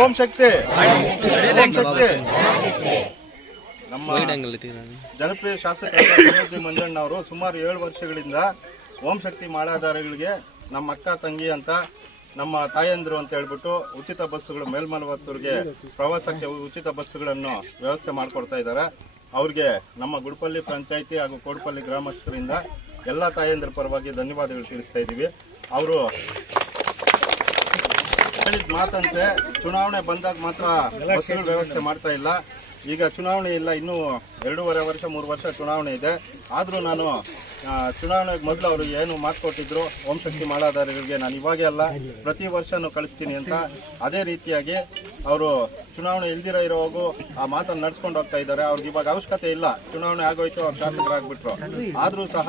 ಓಂ ಶಕ್ತಿ. ಓಂ ಶಕ್ತಿ. ನಮ್ಮ ಜನಪ್ರಿಯ ಶಾಸಕ ಮಂಜಣ್ಣ ಅವರು ಸುಮಾರು ಏಳು ವರ್ಷಗಳಿಂದ ಓಂ ಶಕ್ತಿ ಮಾಲಾಧಾರಗಳಿಗೆ ನಮ್ಮ ಅಕ್ಕ ತಂಗಿ ಅಂತ ನಮ್ಮ ತಾಯಂದ್ರು ಅಂತ ಹೇಳ್ಬಿಟ್ಟು ಉಚಿತ ಬಸ್ಸುಗಳು ಮೇಲ್ಮಲವತ್ತೂರಿಗೆ ಪ್ರವಾಸಕ್ಕೆ ಉಚಿತ ಬಸ್ಸುಗಳನ್ನು ವ್ಯವಸ್ಥೆ ಮಾಡಿಕೊಡ್ತಾ ಇದ್ದಾರೆ. ಅವ್ರಿಗೆ ನಮ್ಮ ಗುಡ್ಪಲ್ಲಿ ಪಂಚಾಯಿತಿ ಹಾಗೂ ಕೋಡ್ಪಲ್ಲಿ ಗ್ರಾಮಸ್ಥರಿಂದ ಎಲ್ಲ ತಾಯಂದ್ರ ಪರವಾಗಿ ಧನ್ಯವಾದಗಳು ತಿಳಿಸ್ತಾ ಇದ್ದೀವಿ. ಅವರು ಹೇಳಿದ ಮಾತಂತೆ ಚುನಾವಣೆ ಬಂದಾಗ ಮಾತ್ರ ಬಸ್ಸುಗಳ ವ್ಯವಸ್ಥೆ ಮಾಡ್ತಾ ಇಲ್ಲ. ಈಗ ಚುನಾವಣೆ ಇಲ್ಲ, ಇನ್ನೂ ಎರಡೂವರೆ ವರ್ಷ, ಮೂರು ವರ್ಷ ಚುನಾವಣೆ ಇದೆ. ಆದರೂ ನಾನು ಚುನಾವಣೆಗೆ ಮೊದಲು ಅವರು ಏನು ಮಾತು ಕೊಟ್ಟಿದ್ರು ಓಂಶಕ್ತಿ ಮಾಲಾಧಾರಿಗಳಿಗೆ ನಾನು ಇವಾಗೇ ಅಲ್ಲ, ಪ್ರತಿ ವರ್ಷನೂ ಕಳಿಸ್ತೀನಿ ಅಂತ. ಅದೇ ರೀತಿಯಾಗಿ ಅವರು ಚುನಾವಣೆ ಇಲ್ದಿರ ಇರೋವಾಗೂ ಆ ಮಾತನ್ನು ನಡ್ಸ್ಕೊಂಡು ಹೋಗ್ತಾ ಇದ್ದಾರೆ. ಅವ್ರಿಗೆ ಇವಾಗ ಅವಶ್ಯಕತೆ ಇಲ್ಲ. ಚುನಾವಣೆ ಆಗೋಯ್ತು, ಅವ್ರು ಶಾಸಕರಾಗ್ಬಿಟ್ರು. ಆದರೂ ಸಹ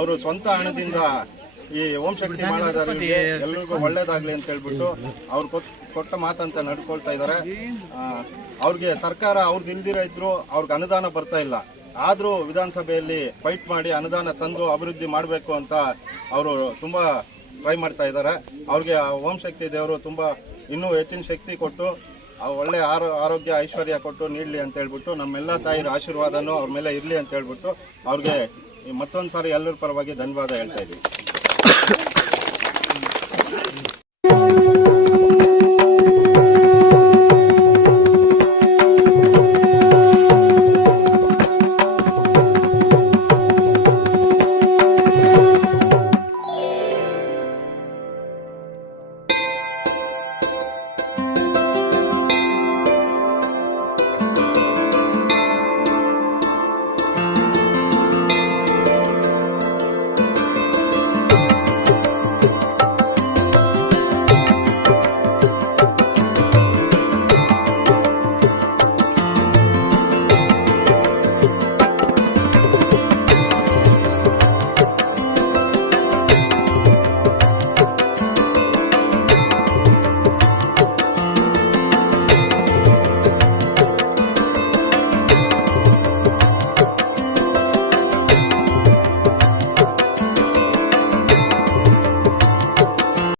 ಅವರು ಸ್ವಂತ ಹಣದಿಂದ ಈ ಓಂ ಶಕ್ತಿ ಮಾಲಾಧಾರರಿಗೆ ಎಲ್ರಿಗೂ ಒಳ್ಳೇದಾಗ್ಲಿ ಅಂತ ಹೇಳ್ಬಿಟ್ಟು ಅವ್ರು ಕೊಟ್- ಕೊಟ್ಟ ಮಾತಂತ ನಡ್ಕೊಳ್ತಾ ಇದ್ದಾರೆ ಅವ್ರಿಗೆ ಸರ್ಕಾರ ಅವ್ರದ್ದು ಇಲ್ದಿರ ಇದ್ರು ಅವ್ರಿಗೆ ಅನುದಾನ ಬರ್ತಾ ಇಲ್ಲ. ಆದ್ರೂ ವಿಧಾನಸಭೆಯಲ್ಲಿ ಫೈಟ್ ಮಾಡಿ ಅನುದಾನ ತಂದು ಅಭಿವೃದ್ಧಿ ಮಾಡಬೇಕು ಅಂತ ಅವರು ತುಂಬಾ ಟ್ರೈ ಮಾಡ್ತಾ ಇದ್ದಾರೆ ಅವ್ರಿಗೆ ಆ ಓಂ ಶಕ್ತಿ ದೇವರು ತುಂಬಾ ಇನ್ನೂ ಹೆಚ್ಚಿನ ಶಕ್ತಿ ಕೊಟ್ಟು ಒಳ್ಳೆ ಆರೋ ಆರೋಗ್ಯ ಐಶ್ವರ್ಯ ಕೊಟ್ಟು ನೀಡಲಿ ಅಂತ ಹೇಳ್ಬಿಟ್ಟು ನಮ್ಮೆಲ್ಲ ತಾಯಿರ ಆಶೀರ್ವಾದನೂ ಅವ್ರ ಮೇಲೆ ಇರಲಿ ಅಂತ ಹೇಳ್ಬಿಟ್ಟು ಅವ್ರಿಗೆ ಮತ್ತೊಂದು ಸಾರಿ ಎಲ್ಲರ ಪರವಾಗಿ ಧನ್ಯವಾದ ಹೇಳ್ತಾ ಇದ್ದೀವಿ